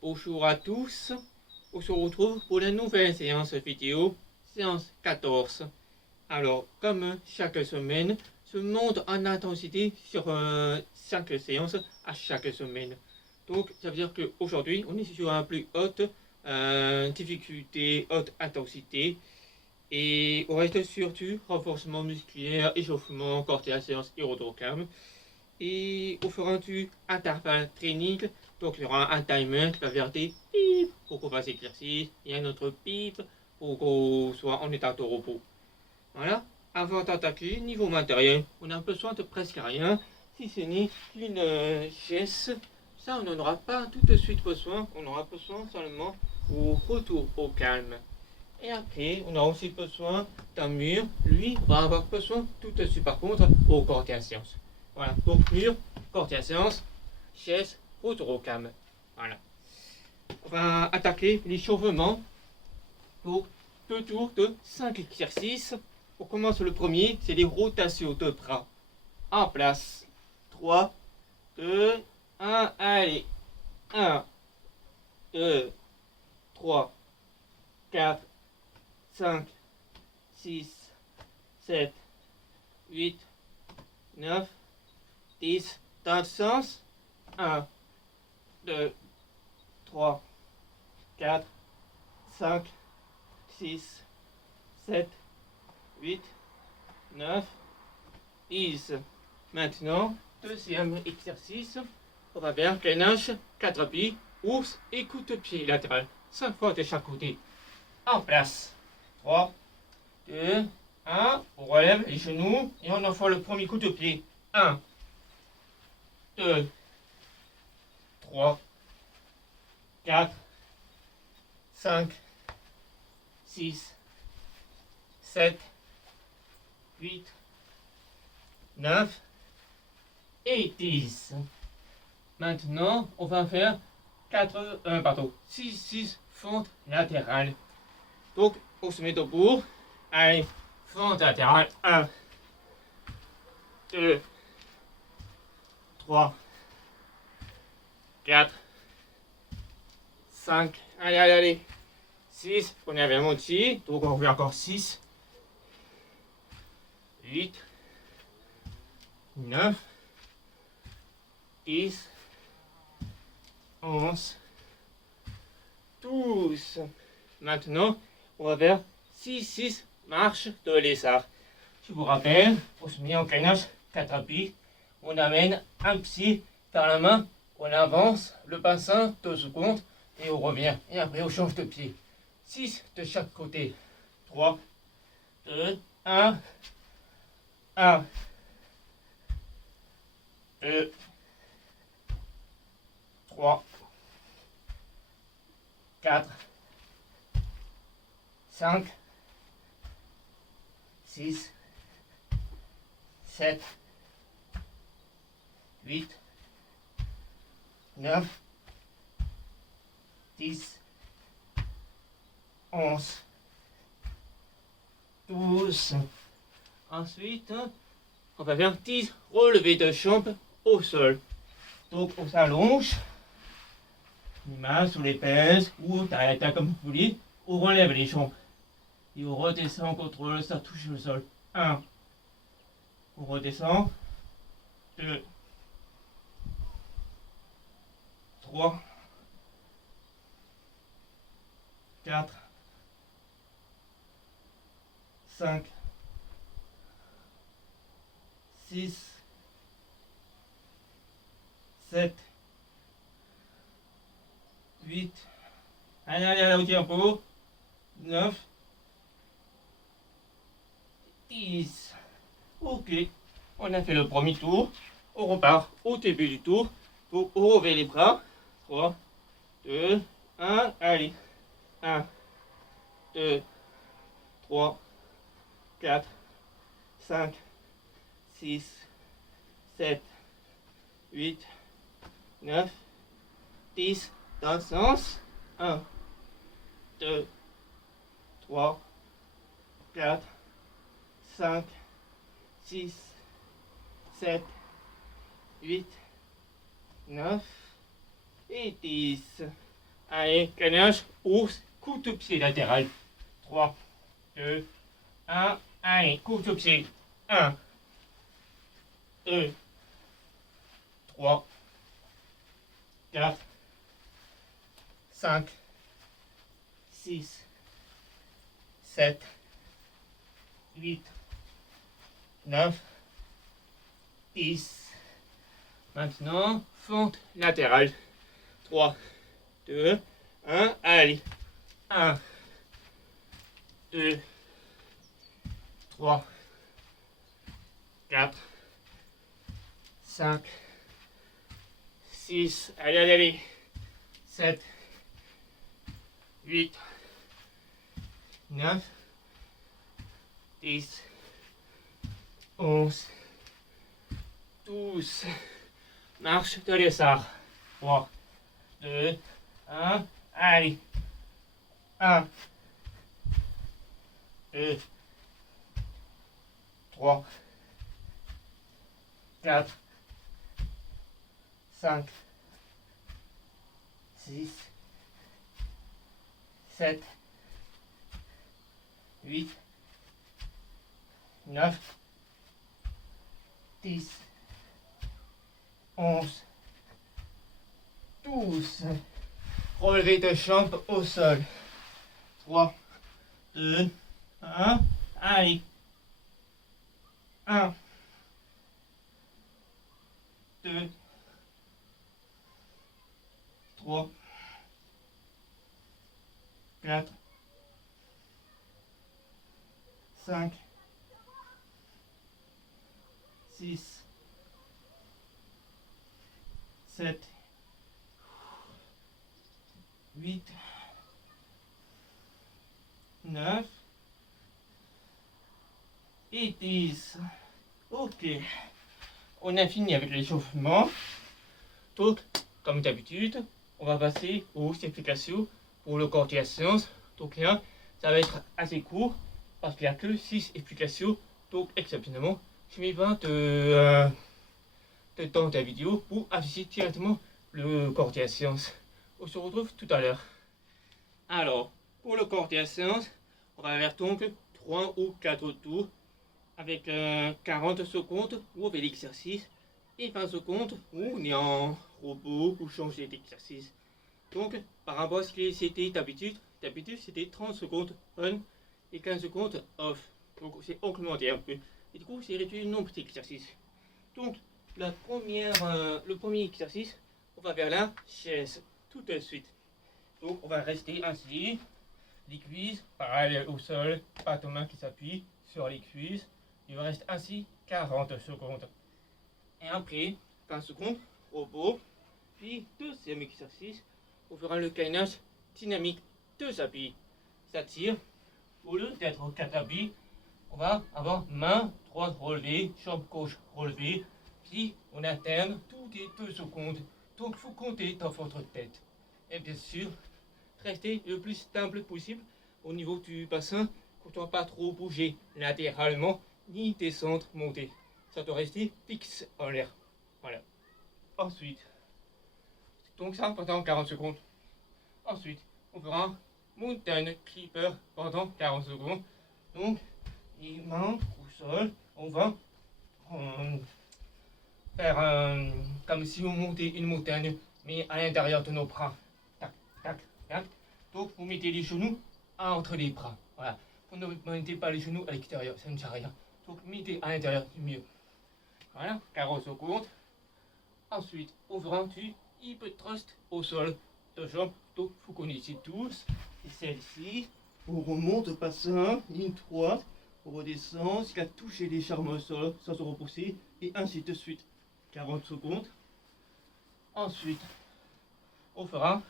Bonjour à tous, on se retrouve pour la nouvelle séance vidéo, séance 14. Alors, comme chaque semaine, je monte en intensité sur chaque séance à chaque semaine. Donc, ça veut dire qu'aujourd'hui, on est sur un plus haute difficulté, haute intensité. Et on reste surtout renforcement musculaire, échauffement, corps séance et hydrocam. Et on fera du intervalle training. Donc il y aura un timer qui va faire des pip pour qu'on fasse l'exercice et un autre pip pour qu'on soit en état de repos. Voilà. Avant d'attaquer, niveau matériel, on a besoin de presque rien, si ce n'est qu'une chaise. Ça, on n'en aura pas tout de suite besoin. On aura besoin seulement au retour au calme. Et après, on aura aussi besoin d'un mur. Lui, on va avoir besoin tout de suite par contre au corps de séance. Voilà, donc mur, corps de séance, chaise, retour au calme. Voilà. On va attaquer l'échauffement pour 2 tours de 5 exercices. On commence le premier, c'est les rotations de bras. En place. 3, 2, 1, allez. 1, 2, 3, 4, 5, 6, 7, 8, 9, 10. Dans le sens. 1, 2, 3, 4, 5, 6, 7, 8, 9, 10. Maintenant, deuxième exercice. On va faire gainage, 4 pieds, ours et coup de pied latéral. 5 fois de chaque côté. En place. 3, 2, 1. On relève les genoux et on en fait le premier coup de pied. 1, 2, 3, 4, 5, 6, 7, 8, 9 et 10. Maintenant, on va faire 6 fentes latérales. Donc, on se met debout. Allez, fente latérale. 1, 2, 3, 4, 5. Allez. 6. On est vraiment petit. Donc, on fait encore 6. 8, 9, 10, 11, 12. Maintenant, on va faire 6 marches de lézard. Je vous rappelle, on se met en gainage 4 appuis. On amène un pied vers la main. On avance le bassin 2 secondes et on revient. Et après, on change de pied. 6 de chaque côté. 3, 2, 1. 1, 2, 3, 4, 5, 6, 7, 8, 9, 10, 11, 12. Ensuite, on va faire 10 relevés de jambes au sol. Donc, on s'allonge, les mains sous les pèses ou derrière comme vous voulez. On relève les jambes. Et on redescend, on contrôle, ça touche le sol. 1. On redescend. 2. 3. 4. 5. 6, 7, 8, allez, au tempo, 9, 10. Ok, on a fait le premier tour. On repart au début du tour pour relever les bras. 3, 2, 1, allez. 1, 2, 3, 4, 5, 6, 7, 8, 9, 10. Dans le sens. 1, 2, 3, 4, 5, 6, 7, 8, 9 et 10. Allez, gainage, hausse, coude au pied latéral. 3, 2, 1. Allez, coude au pied. 1, 2, 3, 4, 5, 6, 7, 8, 9, 10. Maintenant, fente latérale. 3, 2, 1. Allez. 1, 2, 3, 4, 5, 6. Allez, allez, allez. 7, 8, 9, 10, 11, 12. Marche de lézard. 3, 2, 1. Allez. 1, 2, 3, 4, 5, 6, 7, 8, 9, 10, 11, 12. Relevé de jambes au sol. 3, 2, 1. Allez. 1, 2, 3, 4, 5, 6, 7, 8, 9 et 10. Ok. On a fini avec l'échauffement. Donc, comme d'habitude, on va passer aux explications pour le corps de la séance. Donc là, ça va être assez court parce qu'il n'y a que 6 explications. Donc, exceptionnellement, je mets pas de temps de la vidéo pour afficher directement le corps de la séance. On se retrouve tout à l'heure. Alors, pour le corps de la séance, on va faire donc 3 ou 4 tours avec 40 secondes où on fait l'exercice et 20 secondes où on est en robot ou changer d'exercice. Donc, par rapport à ce que c'était d'habitude c'était 30 secondes on et 15 secondes off. Donc, c'est augmenté un peu. Et du coup, c'est réduit le nombre d'exercices. Donc, le premier exercice, on va faire la chaise tout de suite. Donc, on va rester assis, les cuisses parallèles au sol, pas de main qui s'appuie sur les cuisses. Il reste assis 40 secondes. Et après, 20 secondes, robot. Puis, deuxième exercice, on fera le gainage dynamique 2 appuis. Ça tire. Au lieu d'être 4 appuis, on va avoir main droite relevée, jambe gauche relevée. Puis, on alterne toutes les 2 secondes. Donc, il faut compter dans votre tête. Et bien sûr, restez le plus stable possible au niveau du bassin pour ne doit pas trop bouger latéralement ni descendre, monter. Ça doit rester fixe en l'air. Voilà. Ensuite, donc ça pendant 40 secondes. Ensuite, on fera mountain creeper pendant 40 secondes. Donc, les mains au sol, on va faire comme si on montait une montagne, mais à l'intérieur de nos bras. Tac, tac, tac. Donc, vous mettez les genoux entre les bras. Voilà. Vous ne mettez pas les genoux à l'extérieur, ça ne sert à rien. Donc, mettez à l'intérieur, c'est mieux. Voilà, 40 secondes. Ensuite, on fera du hip thrust au sol de jambes. Donc, vous connaissez tous. C'est celle-ci. On remonte, bassin, ligne droite. On redescend jusqu'à toucher les charmes au sol sans se repousser. Et ainsi de suite. 40 secondes. Ensuite, on fera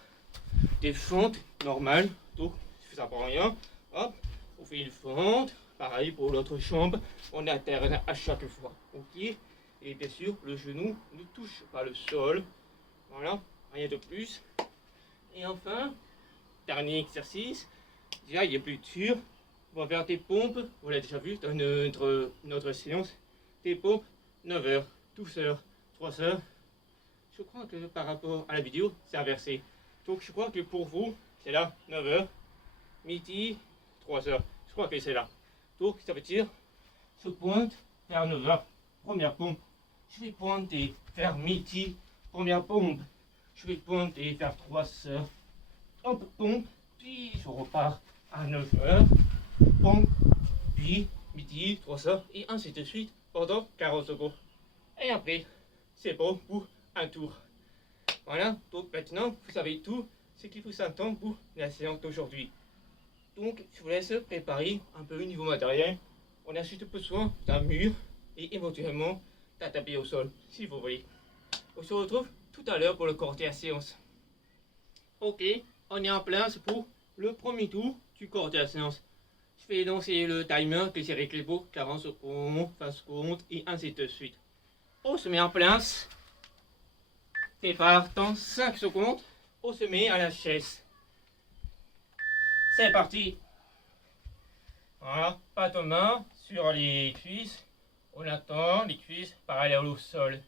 des fentes normales. Donc, ça prend rien. Hop, on fait une fente. Pareil pour l'autre jambe. On alterne à chaque fois. Ok. Et bien sûr, le genou ne touche pas le sol. Voilà, rien de plus. Et enfin, dernier exercice. Déjà, il est plus dur. On va faire des pompes. On l'a déjà vu dans notre séance. Des pompes 9 heures, 12 heures, 3 heures. Je crois que par rapport à la vidéo, c'est inversé. Donc je crois que pour vous, c'est là 9h, midi, 3h. Je crois que c'est là. Donc ça veut dire, je pointe vers 9h, première pompe. Je vais pointer vers midi, première pompe. Je vais pointer vers 3h, hop, pompe. Puis je repars à 9h, pompe. Puis midi, 3h, et ainsi de suite pendant 40 secondes. Et après, c'est bon pour un tour. Voilà, donc maintenant, vous savez tout ce qu'il vous attend pour la séance d'aujourd'hui. Donc, je vous laisse préparer un peu au niveau matériel. On a juste besoin d'un mur et éventuellement d'un tapis au sol, si vous voulez. On se retrouve tout à l'heure pour le corps de la séance. Ok, on est en place pour le premier tour du corps de la séance. Je vais lancer le timer que j'ai réglé pour 40 secondes, 20 secondes et ainsi de suite. On se met en place. Départ dans 5 secondes. On se met à la chaise. C'est parti. Voilà, pas de main sur les cuisses. On attend les cuisses parallèles au sol.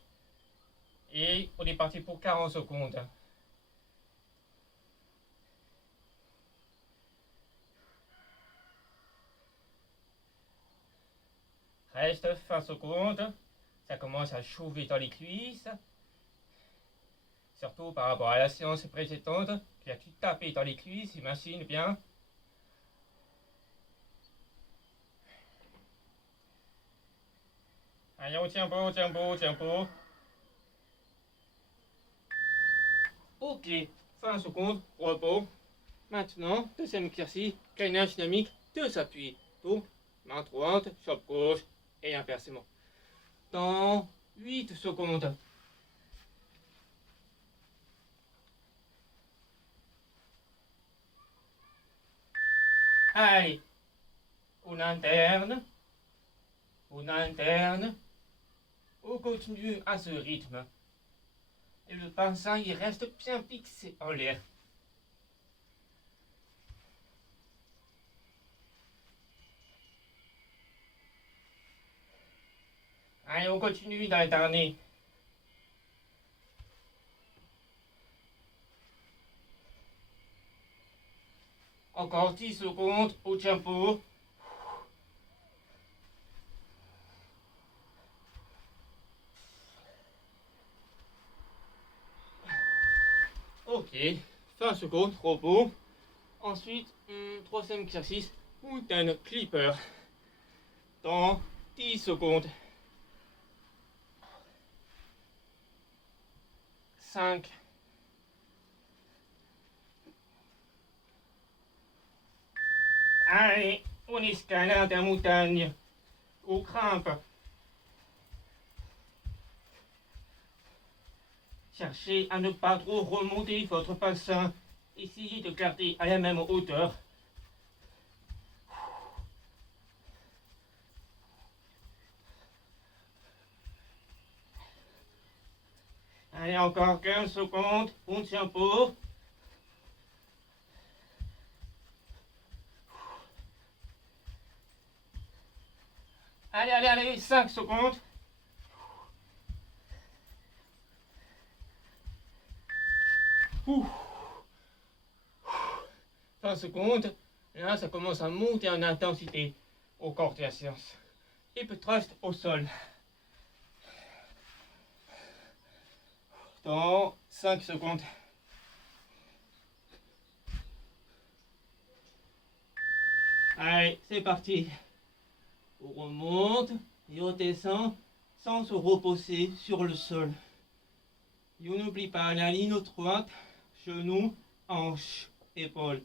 Et on est parti pour 40 secondes. Reste 20 secondes. Ça commence à chauffer dans les cuisses. Surtout par rapport à la séance précédente, qui a tout tapé dans les cuisses, imagine bien. Allez, on tient beau, tient beau, tient beau. Ok, 20 secondes, repos. Maintenant, deuxième exercice, gainage dynamique, 2 appuis. Donc, main droite, chope gauche, et inversement. Dans 8 secondes. Allez, une interne, on continue à ce rythme. Et le bassin, il reste bien fixé en l'air. Allez, on continue d'alterner. Encore 10 secondes au tempo. Ok, 20 secondes, repos. Ensuite, troisième exercice, mountain clipper. Dans 10 secondes. 5. Allez, on escalade la montagne. On grimpe. Cherchez à ne pas trop remonter votre bassin. Essayez de garder à la même hauteur. Allez, encore 15 secondes. On tient pour. Allez, 5 secondes. Ouh. 20 secondes. Là, ça commence à monter en intensité au corps de la séance. Hip thrust au sol. Dans 5 secondes. Allez, c'est parti. On remonte et on descend sans se reposer sur le sol. Et on n'oublie pas la ligne droite, genou, hanche, épaule.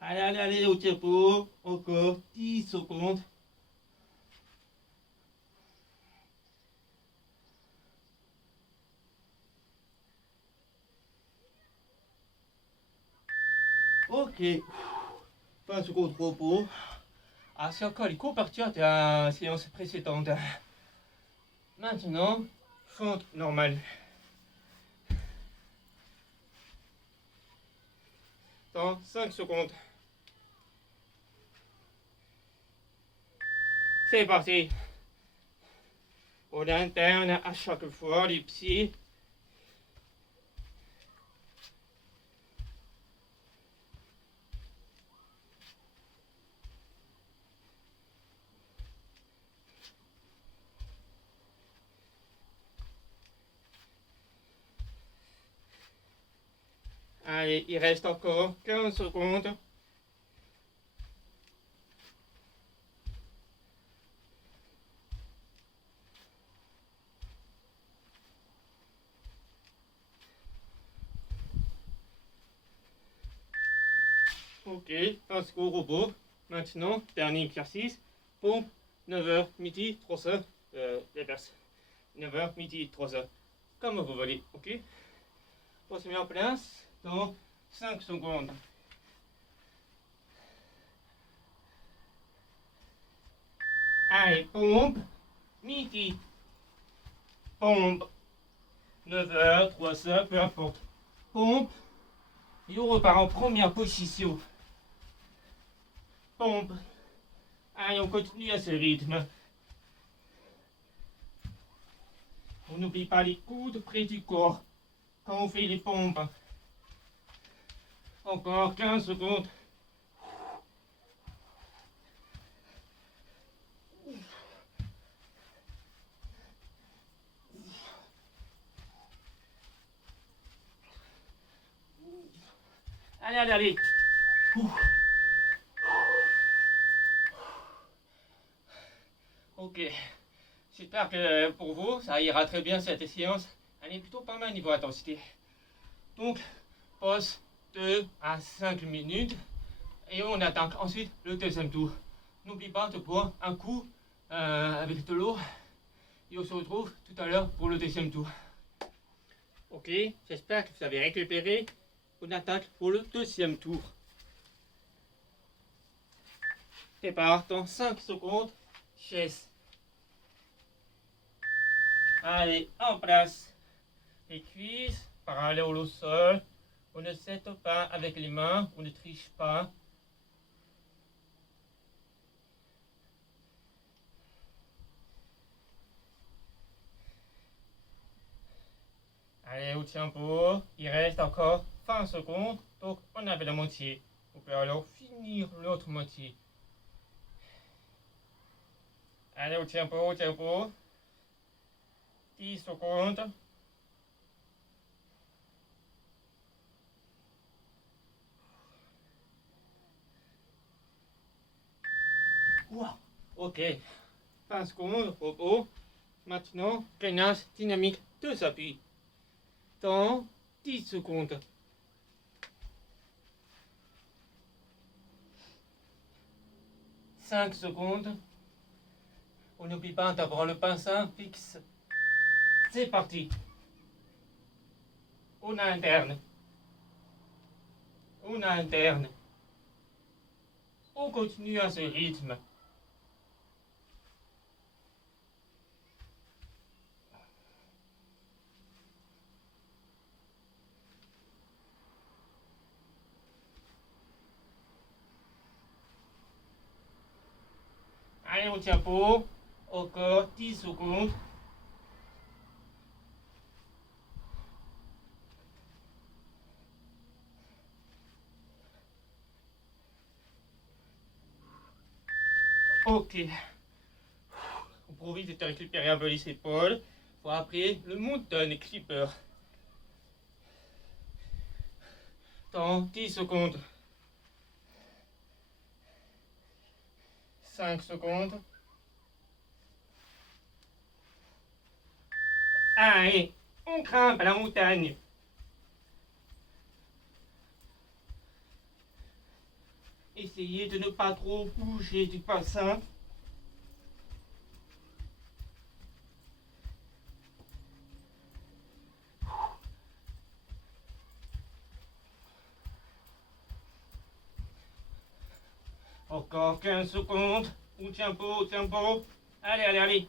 Allez, au tempo, encore 10 secondes. Ok, 20 secondes de repos. Ah, c'est encore les coparties de la séance précédente. Maintenant, fente normale. Dans 5 secondes. C'est parti. Au interne, à chaque fois, les pieds. Allez, il reste encore 15 secondes. Ok, passe au robot. Maintenant, dernier exercice. Pompe, 9h, midi, 3h. Déverse. 9h, midi, 3h. Comme vous voulez, ok? On se met en place dans 5 secondes. Allez, pompe, midi. Pompe, 9h, 3h, peu importe. Pompe, et on repart en première position. Pompe. Allez, on continue à ce rythme. On n'oublie pas les coudes près du corps quand on fait les pompes. Encore 15 secondes. Allez, allez, allez. Ok. J'espère que pour vous, ça ira très bien cette séance. Elle est plutôt pas mal niveau intensité. Donc, pause 2 à 5 minutes. Et on attaque ensuite le deuxième tour. N'oublie pas de boire un coup avec de l'eau. Et on se retrouve tout à l'heure pour le deuxième tour. Ok, j'espère que vous avez récupéré. On attaque pour le deuxième tour. Départ dans 5 secondes. Chaise. Allez, en place. Les cuisses parallèles au sol. On ne s'aide pas avec les mains. On ne triche pas. Allez, au tempo. Il reste encore 20 secondes. Donc, on avait la moitié. On peut alors finir l'autre moitié. Allez, au tempo, au tempo. 10 secondes. Wow. Ok. 20 secondes, repos. Maintenant, gainage dynamique de appui. Dans 10 secondes. 5 secondes. On n'oublie pas d'avoir le bassin fixe. C'est parti. On a interne. On a interne. On continue à ce rythme. Allez, on tient pour. Encore 10 secondes. Ok. On profite de récupérer un peu les épaules pour après le mountain clipper. Dans 10 secondes. 5 secondes. Allez, on grimpe à la montagne. Essayez de ne pas trop bouger du bassin. Encore 15 secondes. Au tempo, au tempo. Allez, allez, allez.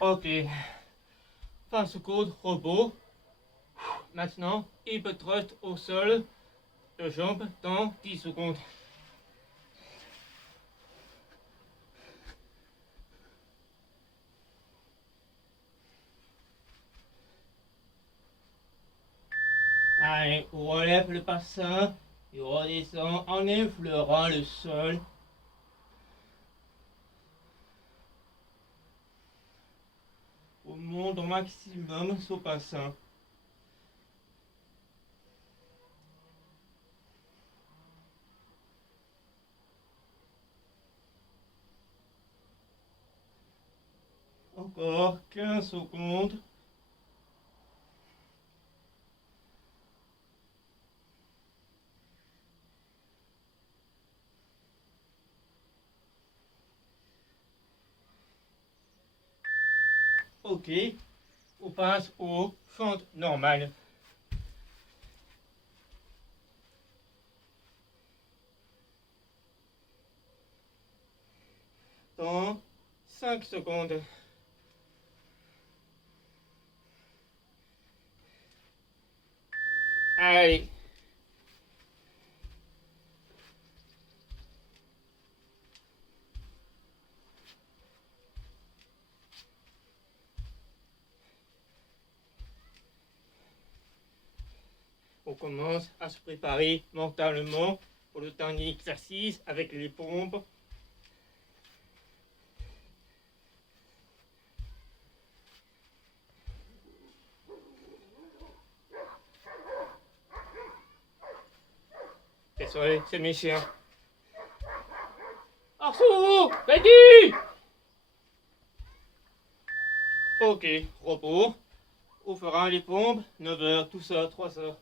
Ok. 20 secondes, repos. Maintenant, hip thrust au sol, de jambes dans 10 secondes. Allez, on relève le bassin, et on redescend en effleurant le sol. On monte au maximum son bassin. Encore 15 secondes. Ok, on passe au fente normale. Dans 5 secondes. Allez. On commence à se préparer mentalement pour le dernier exercice avec les pompes. Désolé, c'est mes chiens. Arsou, ready. Ok, repos. On fera les pompes, 9 heures, tout ça, 3 heures.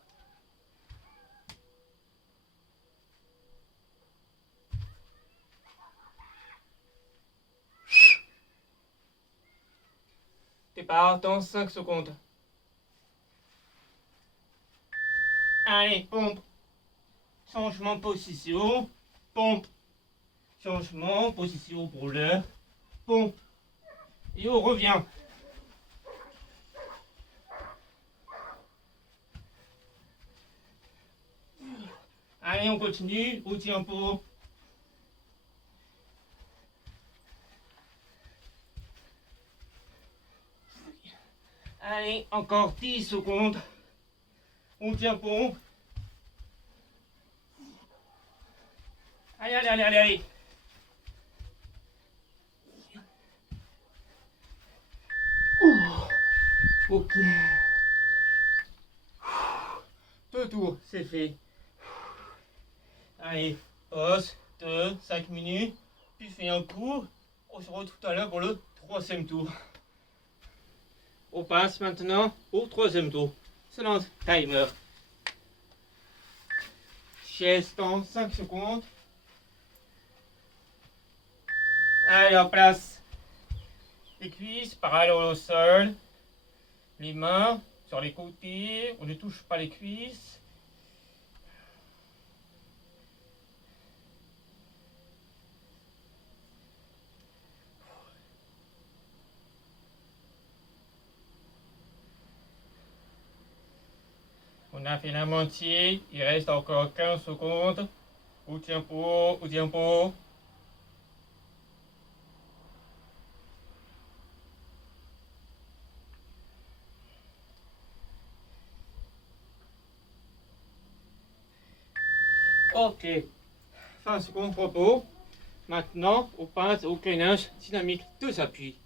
Départ dans 5 secondes. Allez, pompe. Changement de position. Pompe. Changement, position pour l'heure. Pompe. Et on revient. Allez, on continue. Au tempo. Allez, encore 10 secondes. On tient bon. Allez, allez, allez, allez, allez. Ok. 2 tours, c'est fait. Allez, pause, 2, 5 minutes. Puis fais un coup. On se retrouve tout à l'heure pour le 3e tour. On passe maintenant au 3e tour. C'est le timer. Chaise dans 5 secondes. Allez, en place. Les cuisses parallèles au sol. Les mains sur les côtés. On ne touche pas les cuisses. On a fait la moitié. Il reste encore 15 secondes. Au tempo, au tempo. Ok. 20 secondes repos. Maintenant, on passe au gainage dynamique de appui.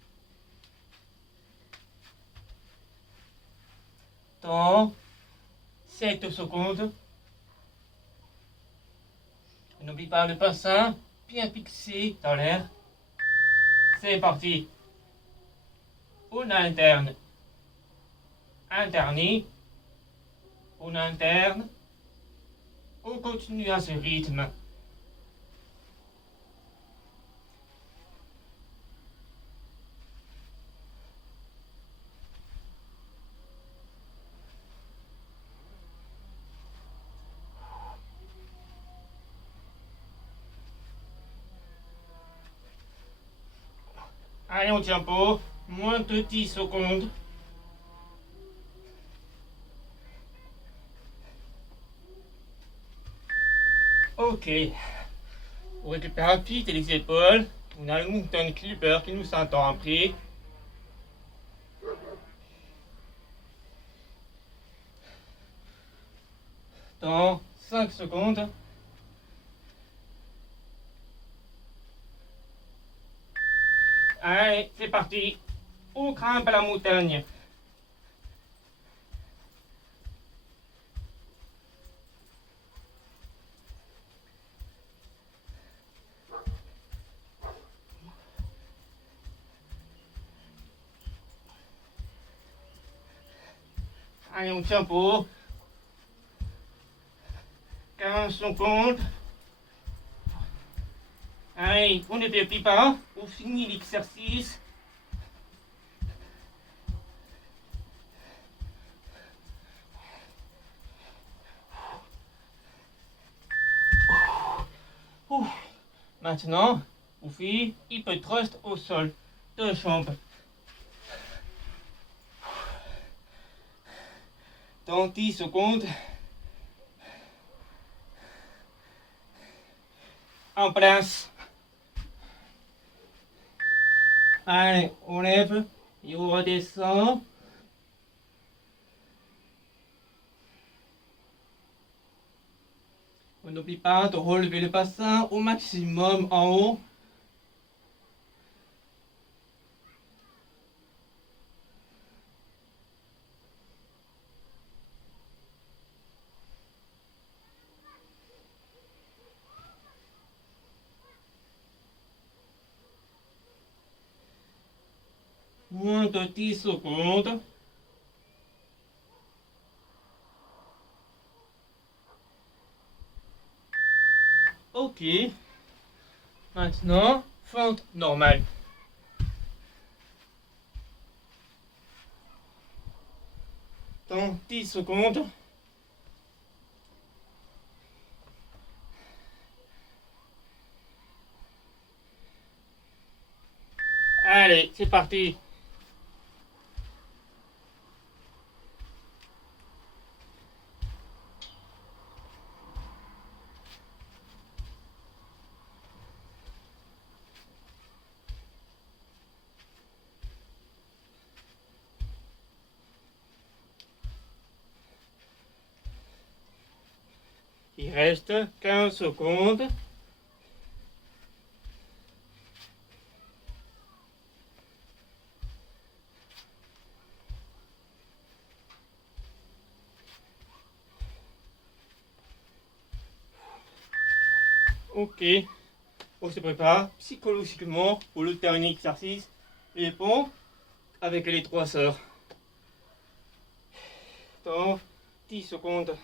Dans 7 secondes. N'oublie pas le bassin bien fixé dans l'air. C'est parti. On interne. Interné. On interne. On continue à ce rythme. Allez, on tient pas. Moins de 10 secondes. Ok. On récupère un pied et les épaules. On a le mountain clipper qui nous entend après. Dans 5 secondes. Allez, c'est parti. On grimpe à la montagne. Allez, on tient pour 15 secondes. Allez, on ne perd pas. On finit l'exercice. Maintenant, on fait hyper thrust au sol. 2 jambes. Dans 10 secondes. En place. Allez, on lève et on redescend. On n'oublie pas de relever le bassin au maximum en haut. Moins de 10 secondes. Ok. Maintenant, fente normale. Dans 10 secondes. Allez, c'est parti. Il reste 15 secondes. Ok, on se prépare psychologiquement pour le dernier exercice. Les pompes avec les 3 sœurs. Dans 10 secondes.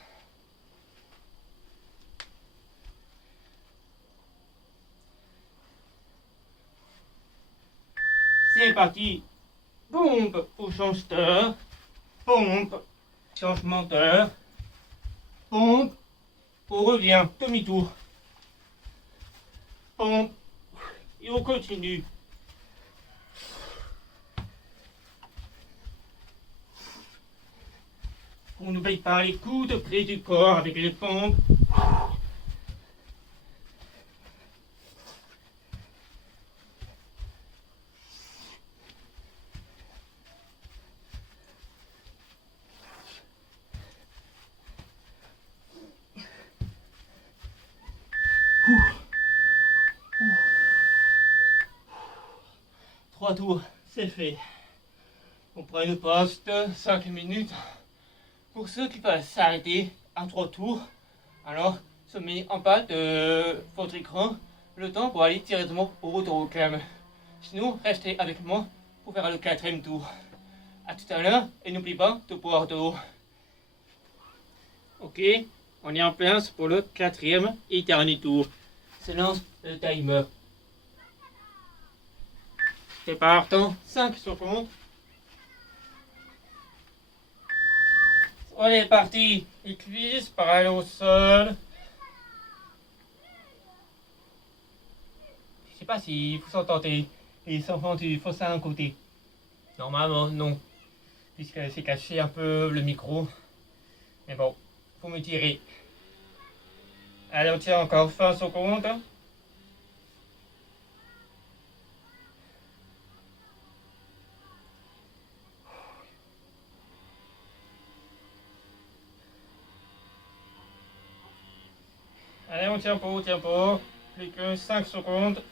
C'est parti. Pompe au change-d'heure. Pompe, changement d'heure. Pompe, on revient, demi-tour. Pompe, et on continue. On n'oublie pas les coudes près du corps avec les pompes. Trois tours, c'est fait. On prend une pause de 5 minutes. Pour ceux qui veulent s'arrêter à 3 tours, alors se met en bas de votre écran le temps pour aller directement au retour au calme. Sinon, restez avec moi pour faire le 4e tour. A tout à l'heure et n'oublie pas de boire de l'eau. Ok, on est en place pour le 4e et dernier tour. Se lance le timer. C'est partant, 5 secondes. On est parti. Les cuisses parallèles au sol. Je sais pas si vous entendez les enfants du fossin à côté. Normalement, non. Puisque c'est caché un peu le micro. Mais bon, faut me tirer. Allez, on tient encore 20 secondes. Allez, on tient pas. Plus que 5 secondes.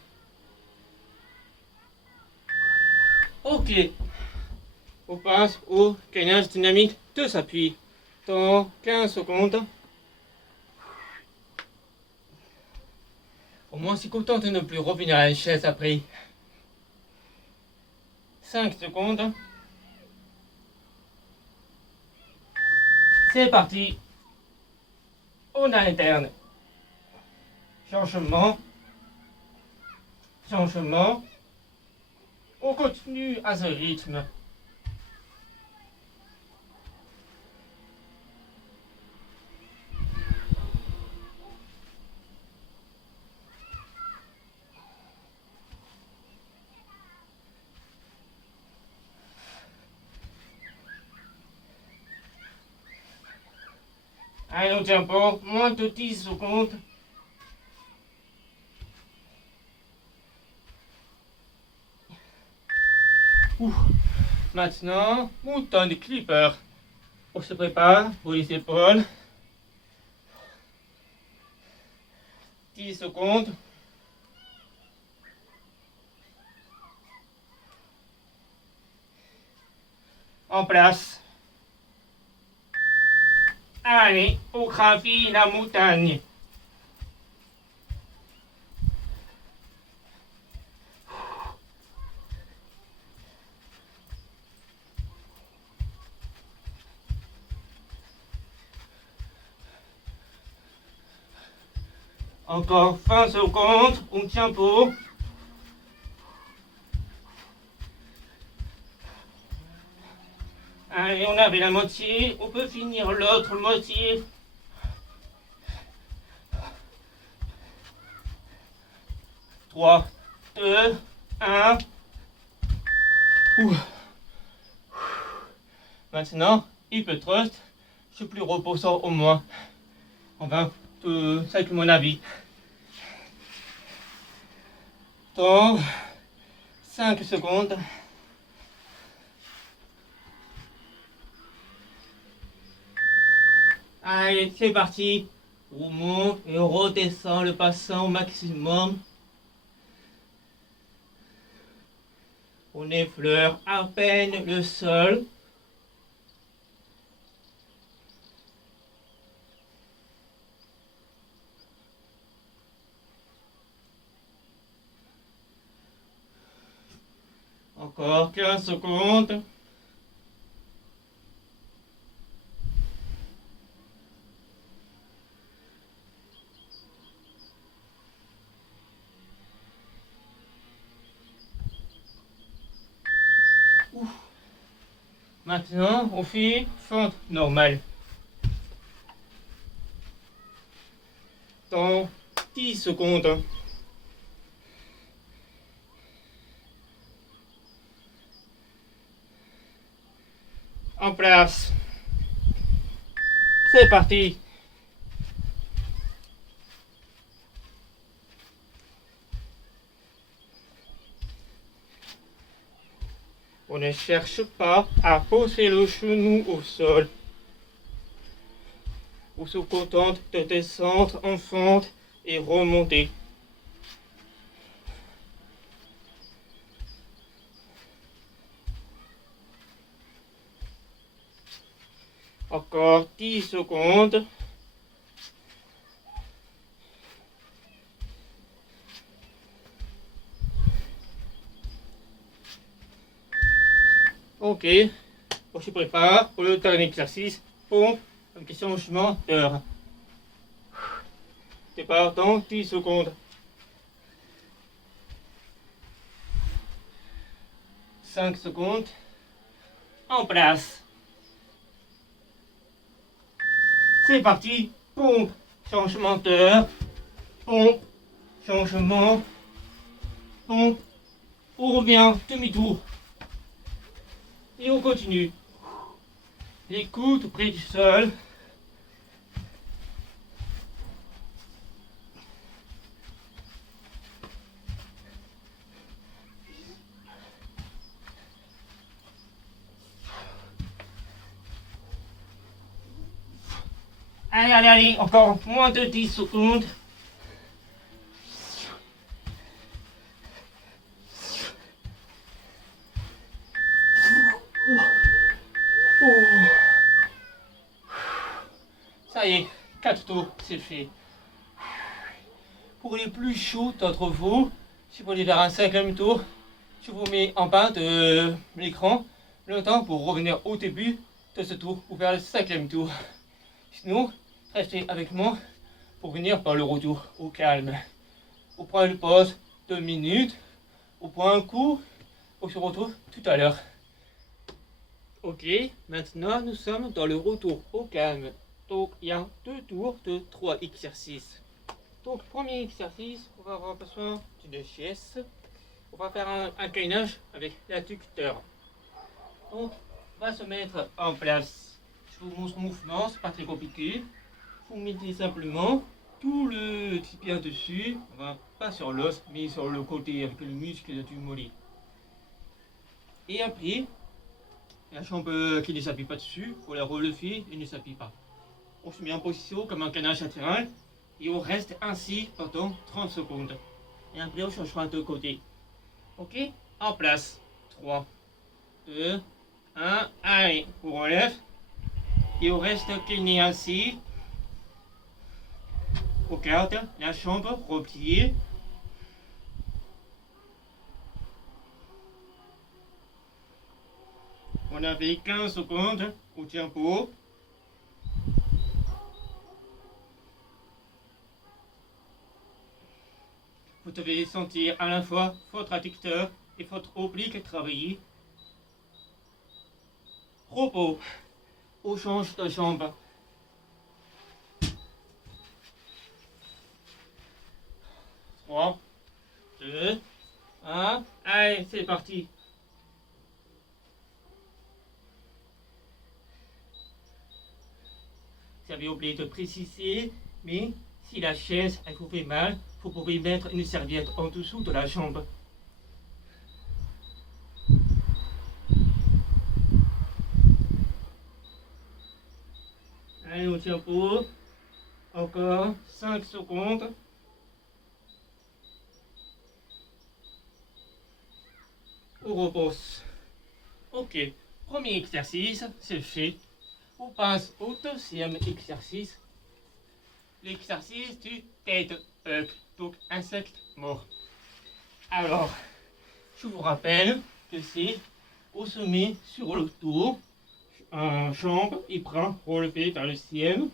Ok. On passe au gainage dynamique de s'appuie. Dans 15 secondes. Au moins, c'est content de ne plus revenir à une chaise après. 5 secondes. C'est parti. On a l'interne. Changement. On continue à ce rythme. Allez, on tient pas. Moins de 10 secondes. Maintenant, mouton de clipper. On se prépare pour les épaules. 10 secondes. En place. Allez, on gravit la montagne. Encore 20 secondes, on tient pour. Allez, on avait la moitié, on peut finir l'autre moitié. 3, 2, 1. Maintenant, il peut trust, je suis plus reposant au moins. Enfin, c'est mon avis. Dans 5 secondes. Allez, c'est parti. On monte et on redescend le bassin au maximum. On effleure à peine le sol. Encore 15 secondes. Maintenant, on fait fente normale. Dans 10 secondes. En place. C'est parti. On ne cherche pas à poser le genou au sol. On se contente de descendre en fente et remonter. Encore 10 secondes. Ok, on se prépare pour le dernier exercice. Pompe avec changement d'heure. Départ dans 10 secondes. 5 secondes. En place. C'est parti. Pompe, changement d'heure. Pompe, changement. Pompe. On revient, demi-tour. Et on continue. Les coudes près du sol. Allez, allez, allez, encore moins de 10 secondes. Ça y est, 4 tours, c'est fait. Pour les plus chauds d'entre vous, si vous voulez faire un 5e tour, je vous mets en bas de l'écran le temps pour revenir au début de ce tour pour faire le 5e tour. Sinon, restez avec moi pour venir par le retour au calme. On prend une pause 2 minutes, on prend un coup, on se retrouve tout à l'heure. Ok, maintenant nous sommes dans le retour au calme. Donc il y a 2 tours de 3 exercices. Donc premier exercice, on va avoir besoin d'une chaise. On va faire un gainage avec l'adducteur. Donc on va se mettre en place. Je vous montre le mouvement, c'est pas très compliqué. Vous mettez simplement tout le tibia dessus, pas sur l'os, mais sur le côté avec le muscle du mollet. Et après, la jambe qui ne s'appuie pas dessus, il faut la relever et ne s'appuie pas. On se met en position comme un canard latéral et on reste ainsi pendant 30 secondes. Et après on changera de côté. Ok, en place. 3, 2, 1, allez, on relève. Et on reste incliné ainsi. On garde la jambe repliée. On avait 15 secondes au tempo. Vous devez sentir à la fois votre adducteur et votre oblique travailler. Repos. On change de jambe. 3, 2, 1, allez, c'est parti. J'avais oublié de préciser, mais si la chaise elle vous fait mal, vous pouvez mettre une serviette en dessous de la jambe. Allez, on tient pour. Encore 5 secondes. On repose. Ok, premier exercice, c'est fait. On passe au 2e exercice. L'exercice du dead bug, donc insecte mort. Alors, je vous rappelle que c'est on se met sur le dos, jambe et bras relevés vers le ciel.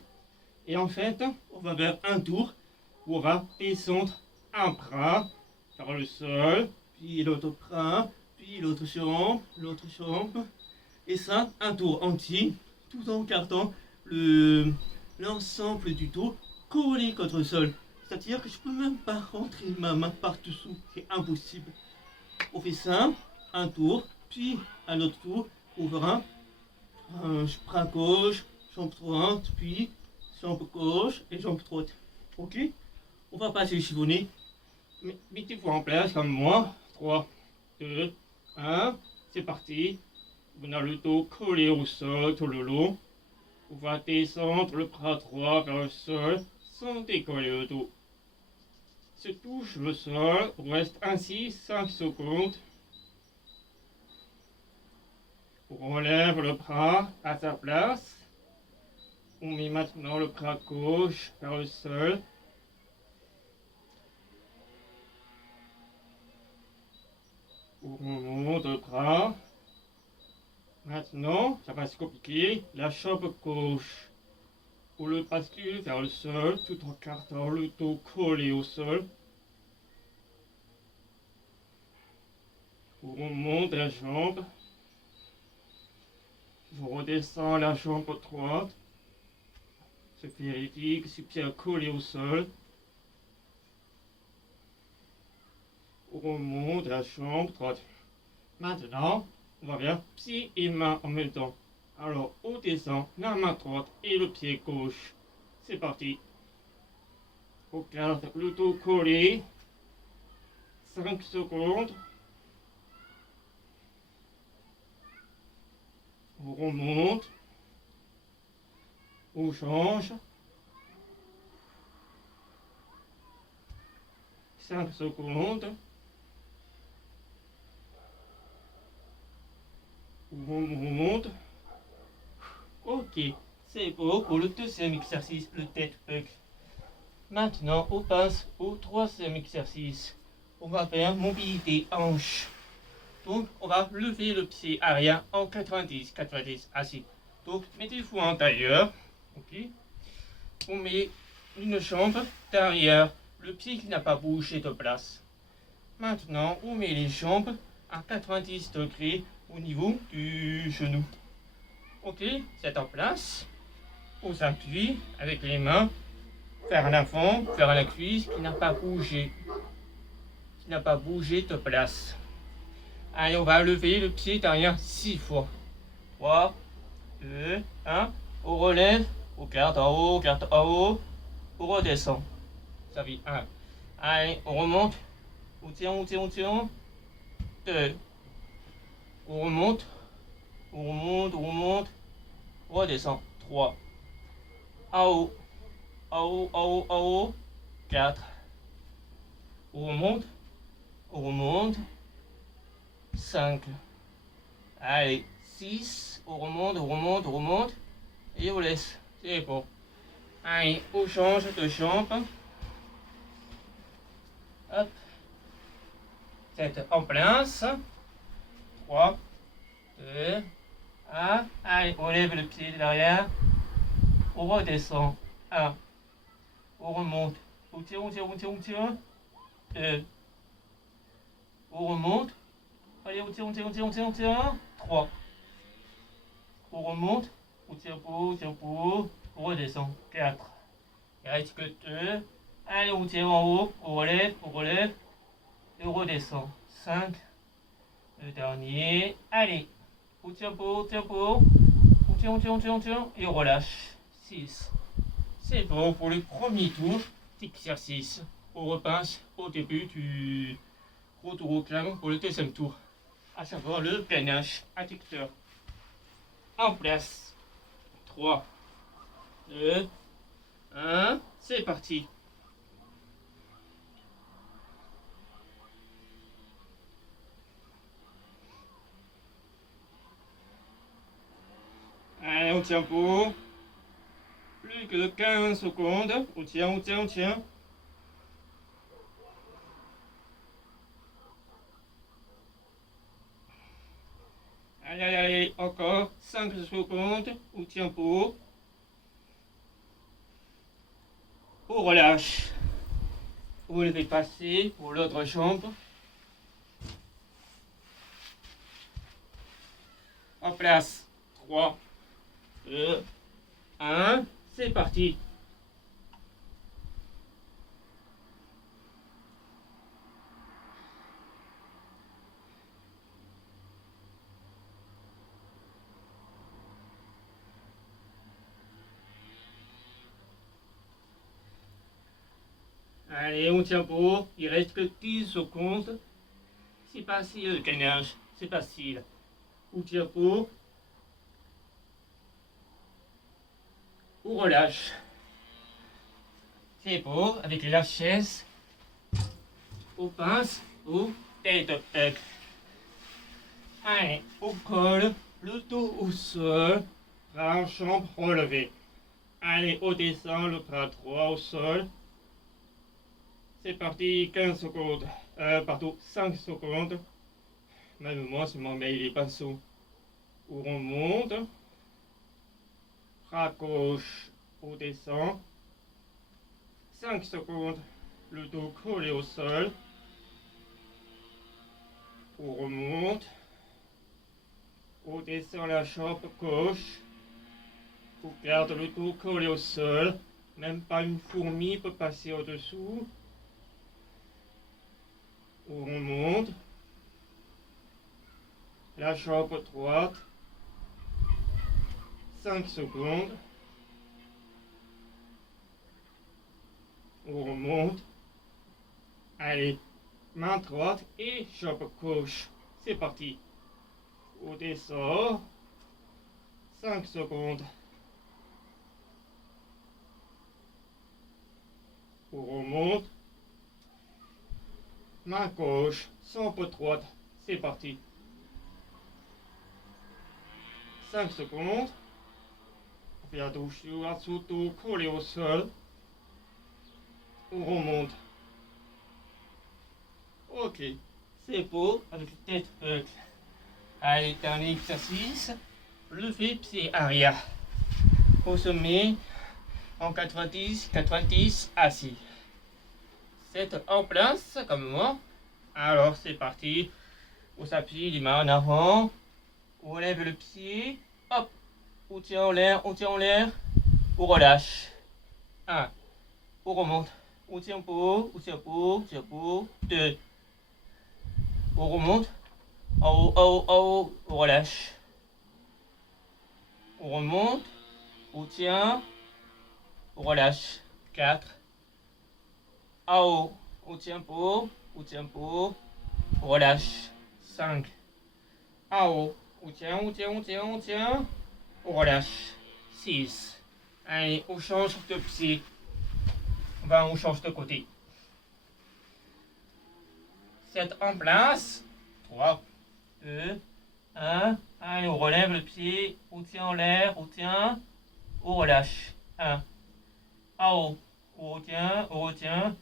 Et en fait, on va faire un tour où on va descendre un bras vers le sol, puis l'autre bras, puis l'autre jambe. Et ça, un tour entier, tout en gardant l'ensemble du dos collé contre le sol. C'est-à-dire que je peux même pas rentrer ma main par-dessous, c'est impossible. On fait ça, un tour, puis un autre tour, on fera bras gauche, jambe droite, puis jambe gauche et jambe droite. Ok? On va pas se chiffonner. Mettez-vous en place comme moi. 3, 2, 1, c'est parti. On a le dos collé au sol tout le long. On va descendre le bras droit vers le sol sans décoller le dos. Se touche le sol, on reste ainsi 5 secondes. On relève le bras à sa place. On met maintenant le bras gauche vers le sol. On remonte le bras. Maintenant, ça va se compliquer, la jambe gauche. On le bascule vers le sol tout en gardant le dos collé au sol. On remonte la jambe. On redescend la jambe droite. C'est véridique, c'est bien collé au sol. On remonte la jambe droite. Maintenant, On va faire pied et main en même temps. Alors, on descend la main droite et le pied gauche. C'est parti. On garde le dos collé. 5 secondes. On remonte. On change. 5 secondes. On remonte. Ok, c'est beau pour le deuxième exercice, le tête hug. Maintenant, on passe au troisième exercice. On va faire mobilité hanche. Donc, on va lever le pied arrière en 90, 90, assis. Donc, mettez-vous en tailleur. Ok. On met une jambe derrière le pied qui n'a pas bougé de place. Maintenant, on met les jambes à 90 degrés au niveau du genou. Ok, c'est en place. On s'appuie avec les mains vers l'avant, vers la cuisse qui n'a pas bougé. Qui n'a pas bougé de place. Allez, on va lever le pied derrière 6 fois. 3, 2, 1. On relève, on garde en haut, on redescend. Ça fait 1. Allez, on remonte. On tient, on tient, on tient. 2. On remonte, on remonte, on remonte. On redescend. 3. En haut, en haut, en haut, en haut. 4. On remonte, on remonte. 5. Allez, 6. On remonte, on remonte, on remonte. Et on laisse. C'est bon. Allez, on change de jambe. Hop. Tête en place. 3, 2, 1. Allez, on lève le pied de l'arrière. On redescend. 1. On remonte. On tire, on tire, on tire, on tire. 2. On remonte. Allez, on tire, on tire, on tire, on tire, on tire. 3. On remonte. On tire pour. On redescend. 4. Il reste que 2. Allez, on tire en haut. On relève, on relève. Et on redescend. 5. Le dernier. Allez. On tire pour, on tire pour. On tire, on tire, on tire, on tire. Et on relâche. 6. C'est bon pour le premier tour d'exercice. On repasse au début du retour au clan pour le deuxième tour. À savoir le gainage adducteur. En place. 3, 2, 1. C'est parti. Allez, on tient pour plus que 15 secondes. On tient, on tient, on tient. Allez, allez, allez, encore 5 secondes. On tient pour. On relâche. Vous devez passer pour l'autre jambe. En place. 3, 2, 1. C'est parti. Allez, on tient pour. Il reste que 10 secondes. C'est facile le gainage. C'est facile. On tient pour. On relâche. C'est beau, avec la chaise. On passe au tête hug. Allez, on colle le dos au sol. La jambe relevée. Allez, on descend le bras droit au sol. C'est parti, 15 secondes. Pardon, 5 secondes. Même moi, c'est mon mail, il est pas sous. On remonte. Bras gauche, on descend. 5 secondes. Le dos collé au sol. On remonte. On descend la jambe gauche. On garde le dos collé au sol. Même pas une fourmi peut passer au-dessous. On remonte. la jambe droite, 5 secondes, on remonte, allez, main droite et jambe gauche, c'est parti, on descend, 5 secondes, on remonte, main gauche, jambe droite, c'est parti, 5 secondes, on fait attention à surtout coller au sol, on remonte. Ok, c'est beau avec la tête bucle. Allez, dernier exercice, lever pied arrière. Au sommet, en 90, assis. C'est en place, comme moi. Alors, c'est parti. On s'appuie, les mains en avant. On lève le pied. Hop. On tient en l'air, on relâche. 1. On remonte. On tient pour, 2. On remonte. En haut, on relâche. On remonte. On tient. On relâche. 4. En haut. On tient pour, on relâche. 5. En haut. On tient. On relâche. 6. Allez, on change de pied. On change de côté. 7 en place. 3, 2, 1. Allez, on relève le pied. On tient en l'air. On relâche. 1. En haut. On retient.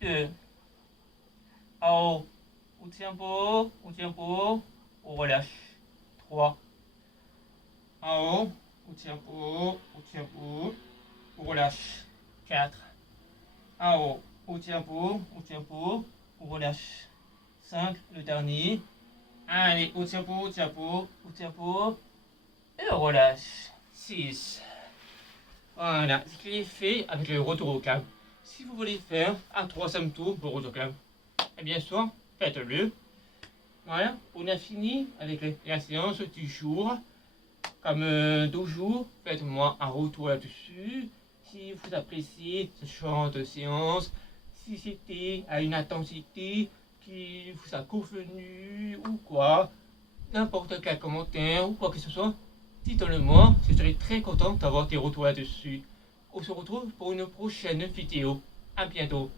2. En haut. On tient pour. On relâche. 3. En haut. On tient pour. On relâche. 4. En haut. On tient pour. On relâche. 5. Le dernier. Allez, on tient pour. Et on relâche. 6. Voilà, ce qui est fait avec le retour au calme. Si vous voulez faire un 3e tour pour retour au calme, et bien sûr, faites-le. Voilà, on a fini avec la séance du jour. Comme toujours, faites-moi un retour là-dessus. Si vous appréciez ce genre de séance, si c'était à une intensité qui vous a convenu ou quoi, n'importe quel commentaire ou quoi que ce soit, dites-le moi, je serai très content d'avoir des retours là-dessus. On se retrouve pour une prochaine vidéo. À bientôt.